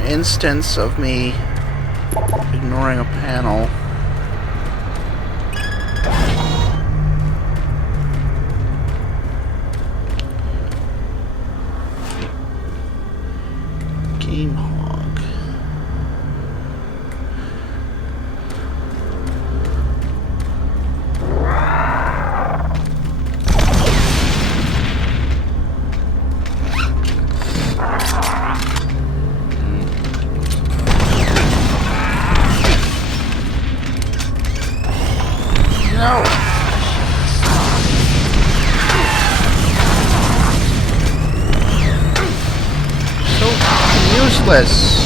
instance of me ignoring a panel. Game hog. No. So useless.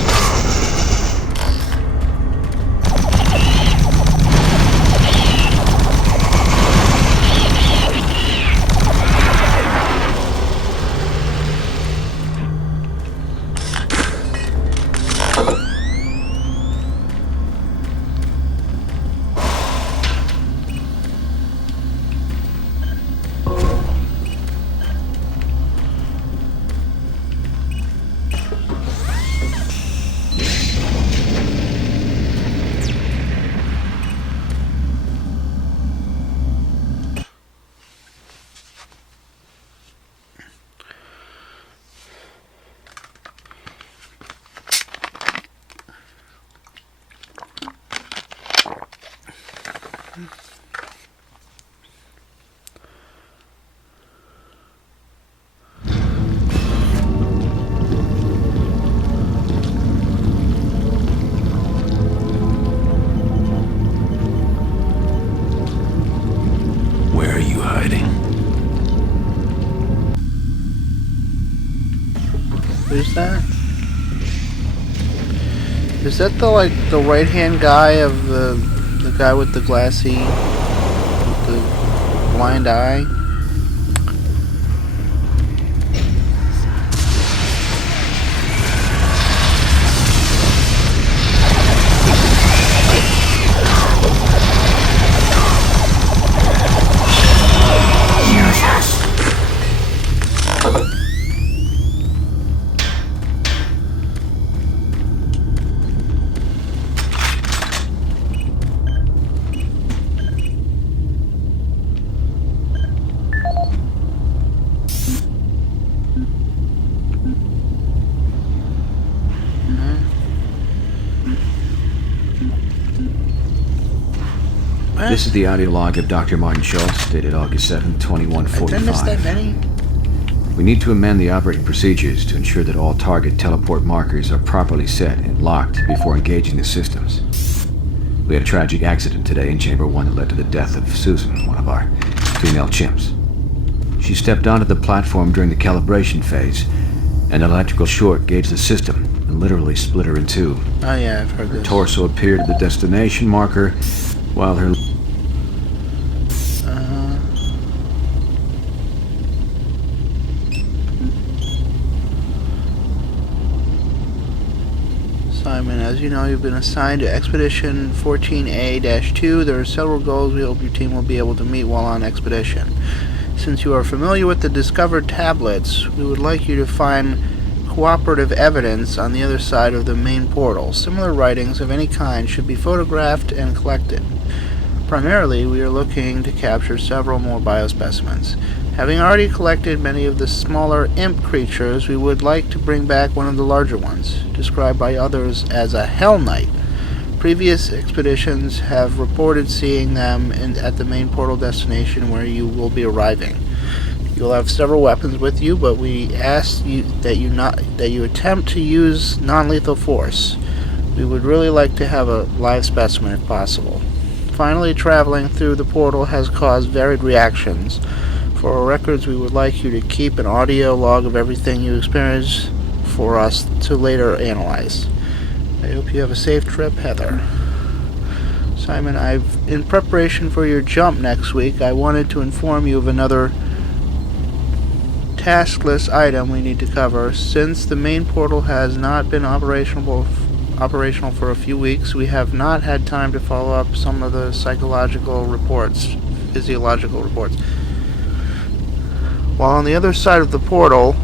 Where are you hiding? Who's that? Is that the right hand guy of the guy with the glassy, with the blind eye? This is the audio log of Dr. Martin Schultz, dated August 7, 2145. Did I miss that many? We need to amend the operating procedures to ensure that all target teleport markers are properly set and locked before engaging the systems. We had a tragic accident today in Chamber 1 that led to the death of Susan, one of our female chimps. She stepped onto the platform during the calibration phase, and an electrical short gauged the system and literally split her in two. Oh yeah, I've heard Her this. torso appeared at the destination marker, while her... Simon, as you know, you've been assigned to Expedition 14A-2. There are several goals we hope your team will be able to meet while on expedition. Since you are familiar with the discovered tablets, we would like you to find cooperative evidence on the other side of the main portal. Similar writings of any kind should be photographed and collected. Primarily, we are looking to capture several more biospecimens. Having already collected many of the smaller imp creatures, we would like to bring back one of the larger ones, described by others as a Hell Knight. Previous expeditions have reported seeing them at the main portal destination where you will be arriving. You'll have several weapons with you, but we ask you that you attempt to use non-lethal force. We would really like to have a live specimen if possible. Finally, traveling through the portal has caused varied reactions. For our records, we would like you to keep an audio log of everything you experience for us to later analyze. I hope you have a safe trip, Heather. Simon, in preparation for your jump next week, I wanted to inform you of another task list item we need to cover. Since the main portal has not been operational for a few weeks, we have not had time to follow up some of the physiological reports. While on the other side of the portal,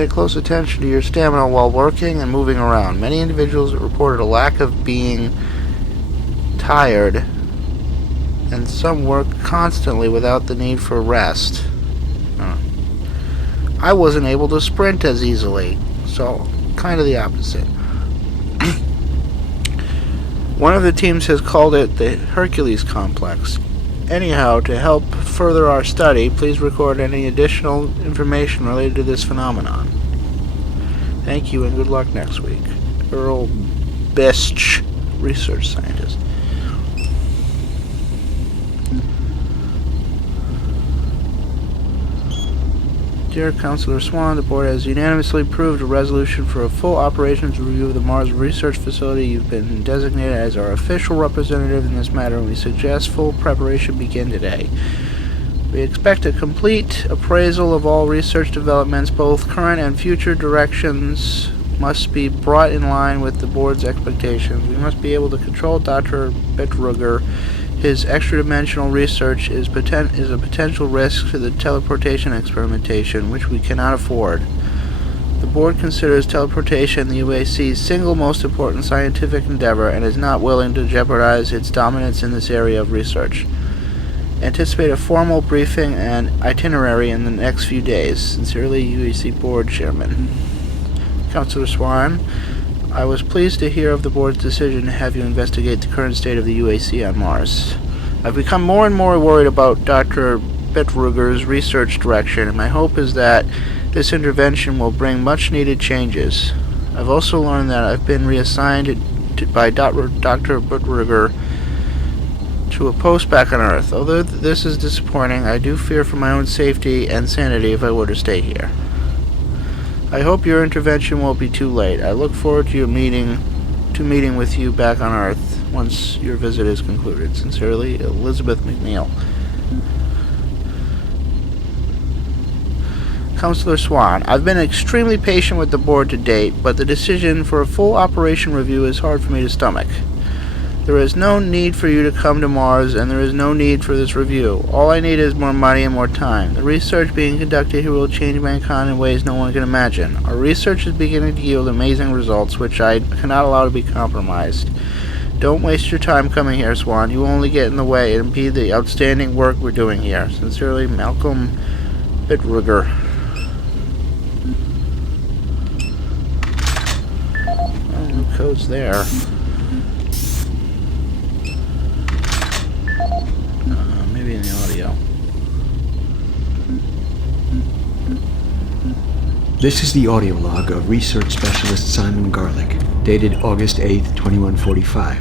pay close attention to your stamina while working and moving around. Many individuals reported a lack of being tired, and some work constantly without the need for rest. I wasn't able to sprint as easily, so kind of the opposite. One of the teams has called it the Hercules Complex. Anyhow, to help further our study, please record any additional information related to this phenomenon. Thank you and good luck next week. Earl Bestch, research scientist. Dear Councillor Swan, the board has unanimously approved a resolution for a full operations review of the Mars Research Facility. You've been designated as our official representative in this matter, and we suggest full preparation begin today. We expect a complete appraisal of all research developments. Both current and future directions must be brought in line with the board's expectations. We must be able to control Dr. Bitruger. His extra-dimensional research is a potential risk to the teleportation experimentation, which we cannot afford. The board considers teleportation the UAC's single most important scientific endeavor and is not willing to jeopardize its dominance in this area of research. Anticipate a formal briefing and itinerary in the next few days. Sincerely, UAC Board Chairman. Councillor Swan, I was pleased to hear of the board's decision to have you investigate the current state of the UAC on Mars. I've become more and more worried about Dr. Bitruger's research direction, and my hope is that this intervention will bring much-needed changes. I've also learned that I've been reassigned by Dr. Bitruger to a post back on Earth. Although this is disappointing, I do fear for my own safety and sanity if I were to stay here. I hope your intervention won't be too late. I look forward to meeting with you back on Earth once your visit is concluded. Sincerely, Elizabeth McNeil. Councillor Swan, I've been extremely patient with the board to date, but the decision for a full operation review is hard for me to stomach. There is no need for you to come to Mars, and there is no need for this review. All I need is more money and more time. The research being conducted here will change mankind in ways no one can imagine. Our research is beginning to yield amazing results, which I cannot allow to be compromised. Don't waste your time coming here, Swan. You will only get in the way and impede the outstanding work we're doing here. Sincerely, Malcolm Bitruger. Oh, no code's there. Maybe in the audio. This is the audio log of research specialist Simon Garlick, dated August 8th, 2145.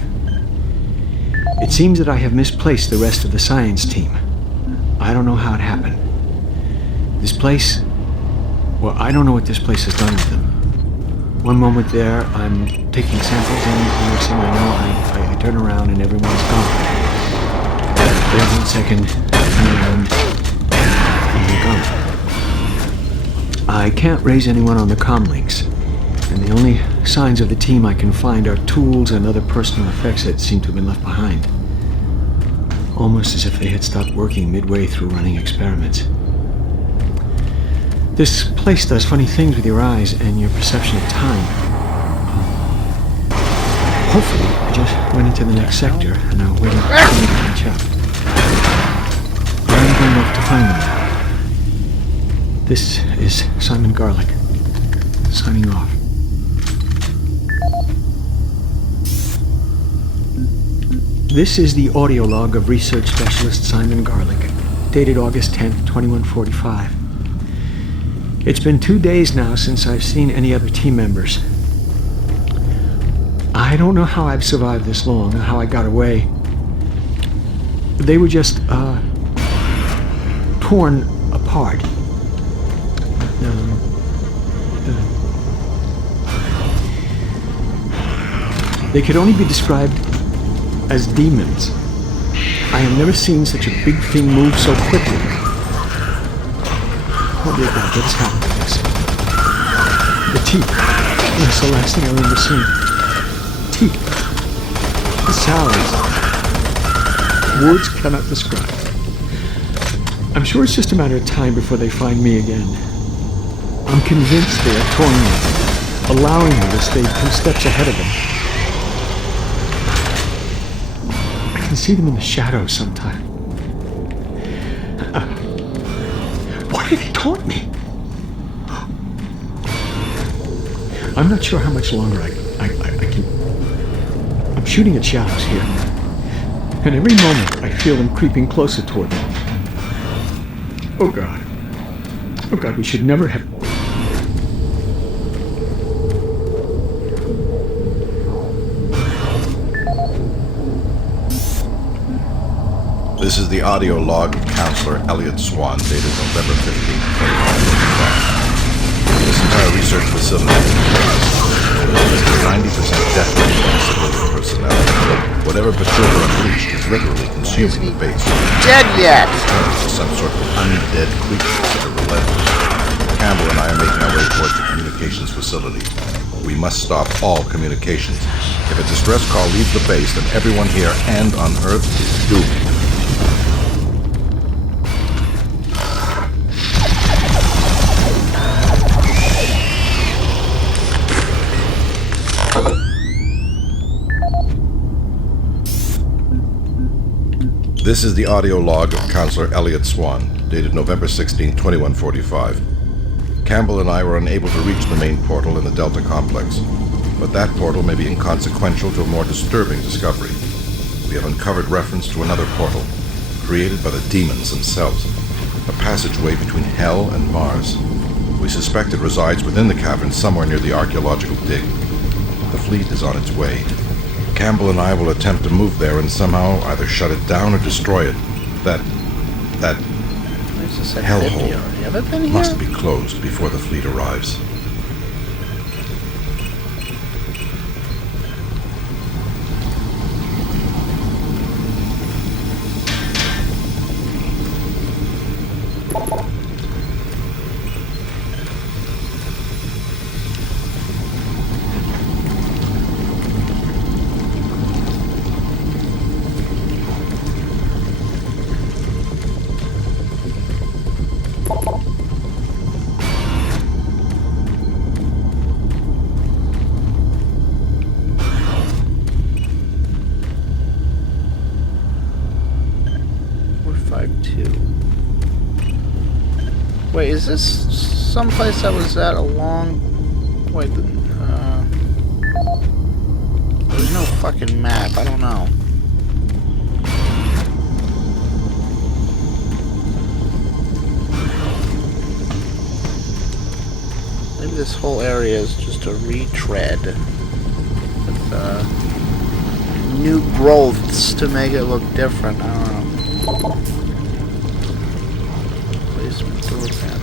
It seems that I have misplaced the rest of the science team. I don't know how it happened. This place... Well, I don't know what this place has done with them. One moment there, I'm taking samples, and the next thing I know, I turn around and everyone's gone. Then 1 second, and they're gone. I can't raise anyone on the comm links, and the only signs of the team I can find are tools and other personal effects that seem to have been left behind. Almost as if they had stopped working midway through running experiments. This place does funny things with your eyes and your perception of time. Hopefully, I just went into the next sector and I'm waiting for someone to catch up. I'm going off to find them now. This is Simon Garlick, signing off. This is the audio log of research specialist Simon Garlick, dated August 10th, 2145. It's been 2 days now since I've seen any other team members. I don't know how I've survived this long, or how I got away. They were just, torn apart. They could only be described as demons. I have never seen such a big thing move so quickly. Oh dear God, what has happened to this? The teeth. That's the last thing I remember seeing. Teeth. The sounds. Words cannot describe. I'm sure it's just a matter of time before they find me again. I'm convinced they are touring me, allowing me to stay 2 steps ahead of them. I can see them in the shadows sometimes. Why did they taunt me? I'm not sure how much longer I can... I'm shooting at shadows here. And every moment I feel them creeping closer toward me. Oh God. Oh God, we should never have... This is the audio log of Counselor Elliot Swan, dated November 15, 2025. This entire research facility is 90% death rate among civilian personnel. Whatever perturber unleashed is literally consuming the base. Dead yet? Some sort of undead creatures that are relentless. Campbell and I are making our way towards the communications facility. We must stop all communications. If a distress call leaves the base, then everyone here and on Earth is doomed. This is the audio log of Counselor Elliot Swan, dated November 16, 2145. Campbell and I were unable to reach the main portal in the Delta Complex, but that portal may be inconsequential to a more disturbing discovery. We have uncovered reference to another portal, created by the demons themselves, a passageway between Hell and Mars. We suspect it resides within the cavern somewhere near the archaeological dig. The fleet is on its way. Campbell and I will attempt to move there and somehow either shut it down or destroy it. That hellhole must be closed before the fleet arrives. Wait, is this someplace I was at a long... Wait, there's no fucking map, I don't know. Maybe this whole area is just a retread with new growths to make it look different, I don't know. Placement door panel.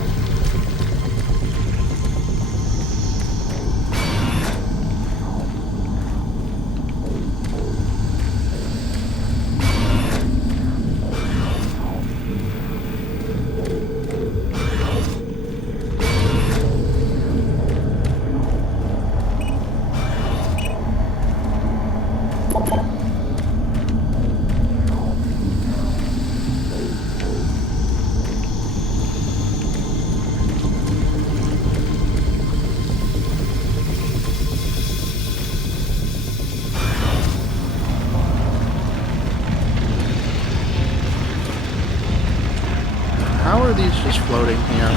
How are these just floating here?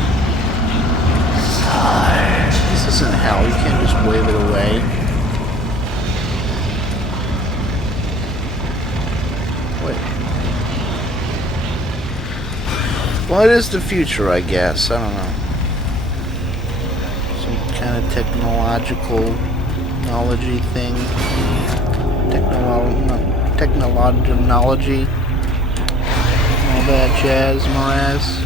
This isn't hell, you can't just wave it away. Wait. Well, it is the future, I guess. I don't know. Some kind of technology thing. Technology. All that jazz, morass.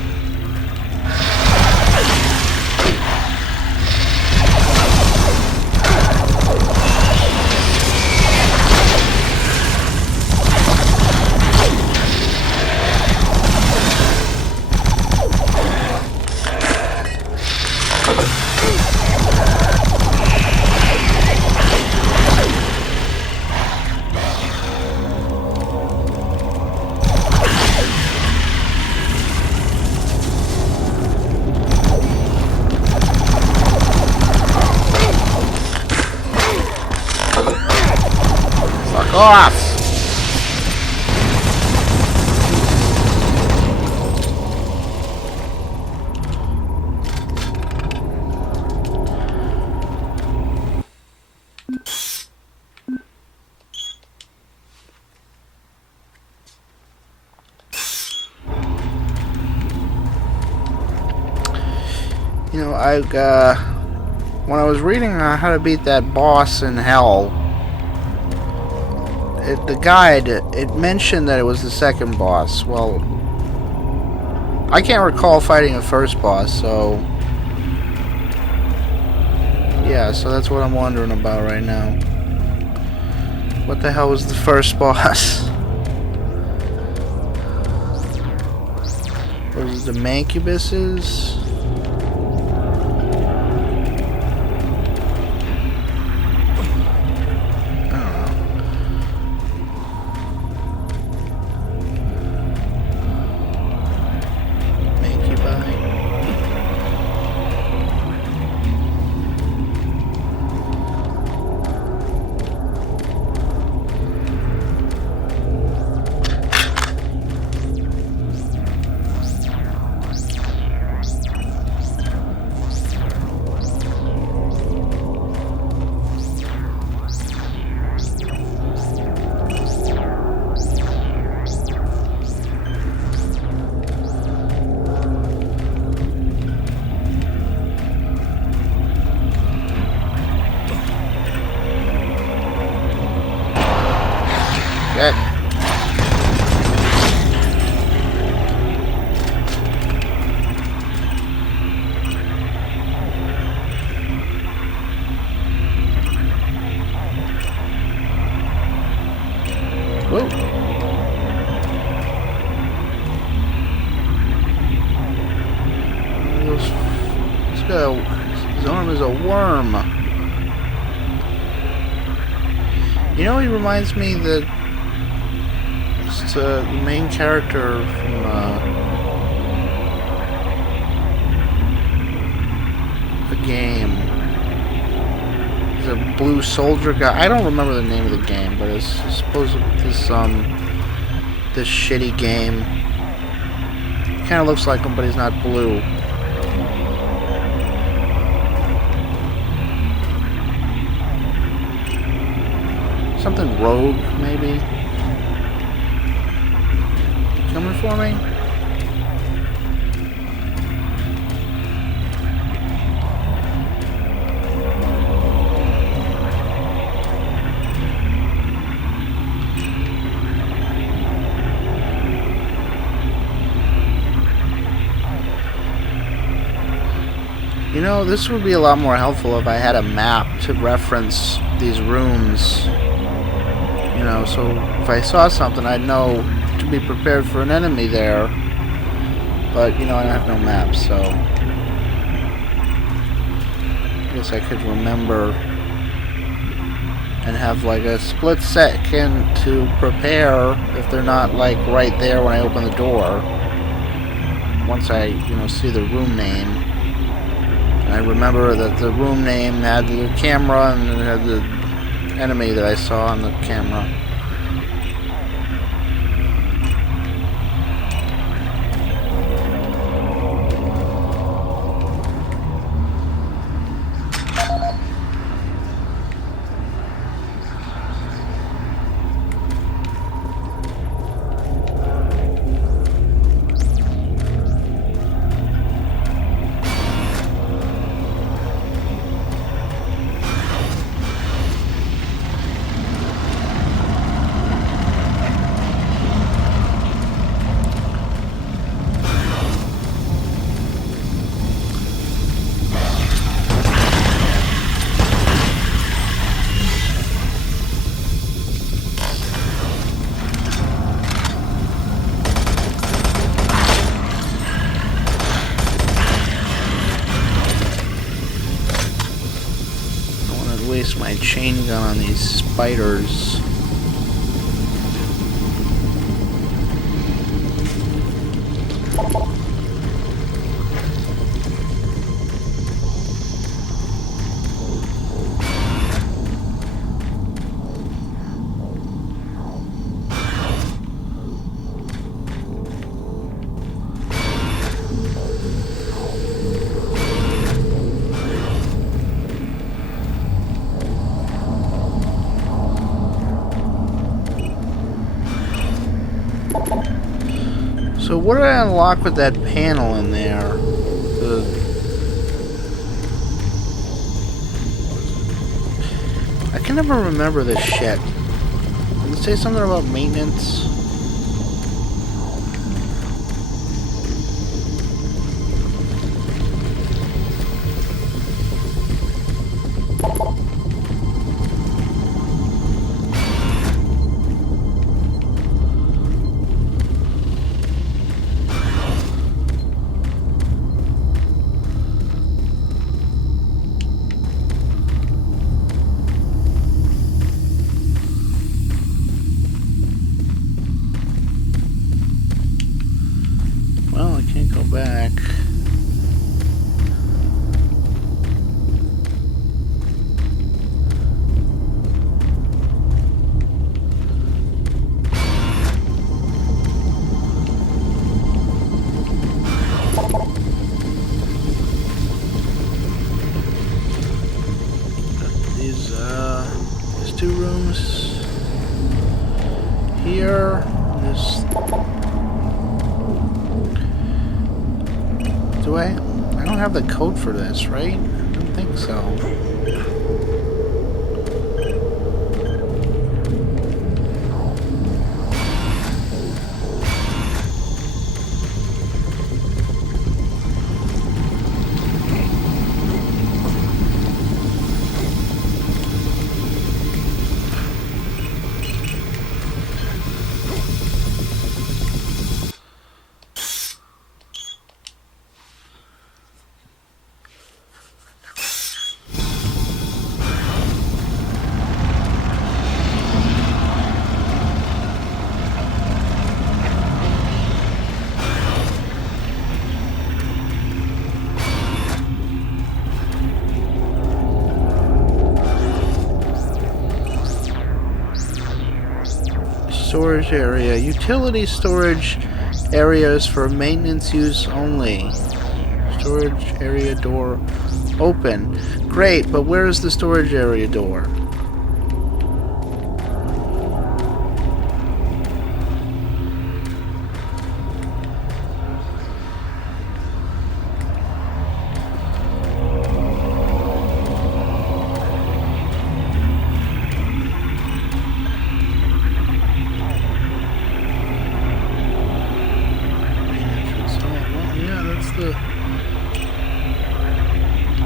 off! You know, when I was reading how to beat that boss in hell, the guide, it mentioned that it was the second boss. Well, I can't recall fighting the first boss, so... yeah, so that's what I'm wondering about right now. What the hell was the first boss? Was it the Mancubuses? Whoa. His arm is a worm. You know, he reminds me that it's the main character from a game. He's a blue soldier guy. I don't remember the name of the game, but it's supposed to be this shitty game. Kind of looks like him, but he's not blue. Something rogue, maybe? Coming for me? You know, this would be a lot more helpful if I had a map to reference these rooms. You know, so if I saw something, I'd know to be prepared for an enemy there. But, you know, I have no map, so... I guess I could remember and have, like, a split second to prepare if they're not, like, right there when I open the door. Once I, you know, see the room name. And I remember that the room name had the camera and it had the enemy that I saw on the camera. Waste my chain gun on these spiders. So what did I unlock with that panel in there? I can never remember this shit. Did it say something about maintenance? Well, I can't go back. These two rooms here. This. Do I? I don't have the code for this, right? I don't think so. Storage area. Utility storage areas for maintenance use only. Storage area door open. Great, but where is the storage area door?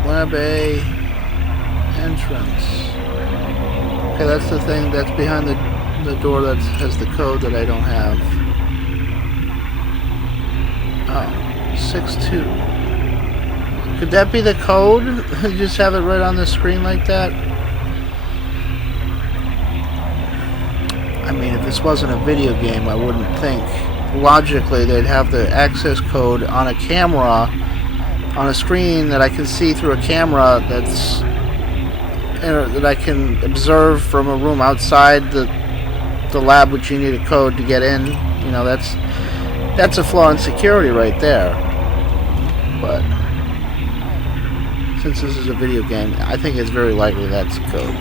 Lab A entrance. Okay, that's the thing that's behind the door that has the code that I don't have. Oh, 6-2. Could that be the code? You just have it right on the screen like that? I mean, if this wasn't a video game, I wouldn't think. Logically, they'd have the access code on a camera, on a screen that I can see through a camera that's that I can observe from a room outside the lab, which you need a code to get in. You know, that's a flaw in security right there. But since this is a video game, I think it's very likely that's code.